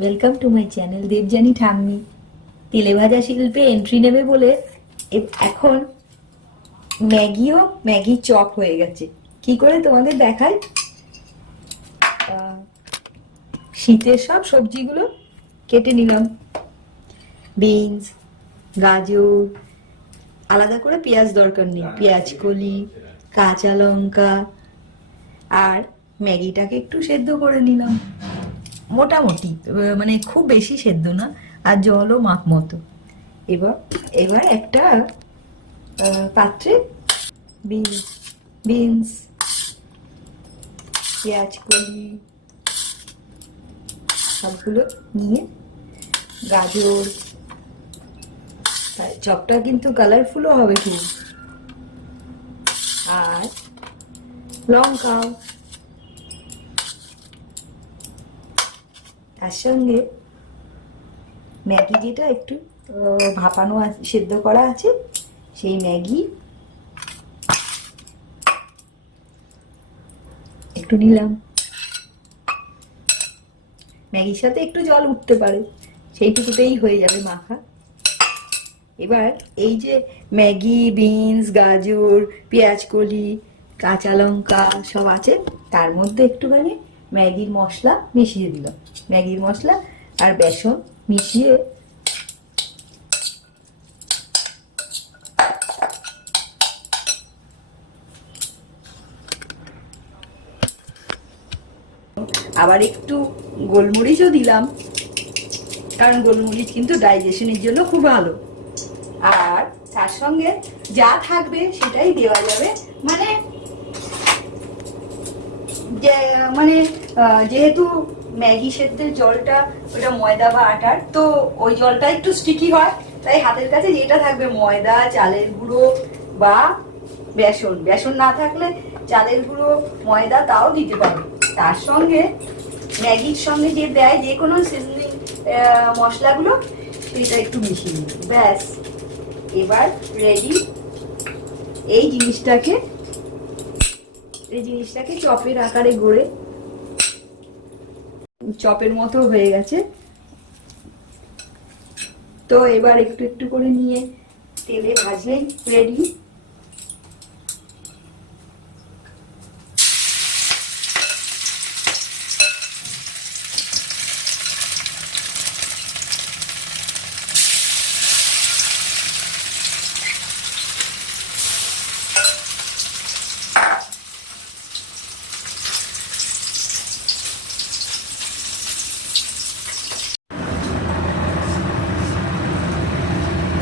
Welcome to my channel Debjani ঠাম্মি তেলে ভাজা শিল্পে এন্ট্রি নেবে বলে এখন ম্যাগিও ম্যাগি চপ হয়ে গেছে। কি করে তোমাদের দেখায় শীতের সব সবজিগুলো কেটে নিলাম। বিনস গাজর আলাদা করে পেঁয়াজ দরকার নেই। পেঁয়াজ। কলি কাঁচা লঙ্কা আর ম্যাগিটাকে একটু সেদ্ধ করে নিলাম। মোটামুটি মানে খুব বেশি সেদ্ধ না, আর জলও মাখ মতো। এবার এবার একটা পাত্রে বিনস বিনস, পেঁয়াজ, কলি, সবগুলো নিয়ে গাজর চপটা কিন্তু কালারফুলও হবে খুব আর লঙ্কাও। তার সঙ্গে ম্যাগি যেটা একটু ভাপানো আছে সেদ্ধ করা আছে, সেই ম্যাগি একটু নিলাম। ম্যাগির সাথে একটু জল উঠতে পারে, সেইটুকুতেই হয়ে যাবে মাখা। এবার এই যে ম্যাগি, বিনস, গাজর, পেঁয়াজ কলি, কাঁচা লঙ্কা সব আছে, তার মধ্যে একটুখানি ম্যাগির মশলা মিশিয়ে দিলাম ম্যাগির মশলা আর বেসন মিশিয়ে আবার একটু গোলমরিচও দিলাম। কারণ গোলমরিচ কিন্তু ডাইজেশনের জন্য খুব ভালো। আর তার সঙ্গে যা থাকবে সেটাই দেওয়া যাবে। মানে যে মানে যেহেতু ম্যাগি সেদ্ধের জলটা ওটা ময়দা বা আটার, তো ওই জলটা একটু স্টিকি হয়, তাই হাতের কাছে যেটা থাকবে ময়দা, চালের গুঁড়ো বা বেসন। বেসন না থাকলে চালের গুঁড়ো, ময়দা তাও দিতে পারবে তার সঙ্গে ম্যাগির সঙ্গে যে দেয় যে কোনো সিজনিং মশলাগুলো, সেটা একটু মিশিয়ে নিন। ব্যাস। এবার রেডি এই জিনিসটাকে এই জিনিসটাকে চপের আকারে গড়ে চপের মতো হয়ে গেছে। তো এবার একটু একটু করে নিয়ে তেলে ভাজলেই রেডি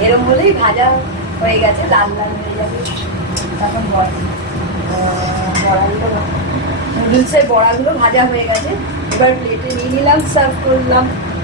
এরম বলেই ভাজা হয়ে গেছে, লাল লাল হয়ে যাবে তখন বড় বড়াগুলো নুডলসের বড়াগুলো ভাজা হয়ে গেছে। এবার প্লেটে নিয়ে নিলাম সার্ভ করলাম।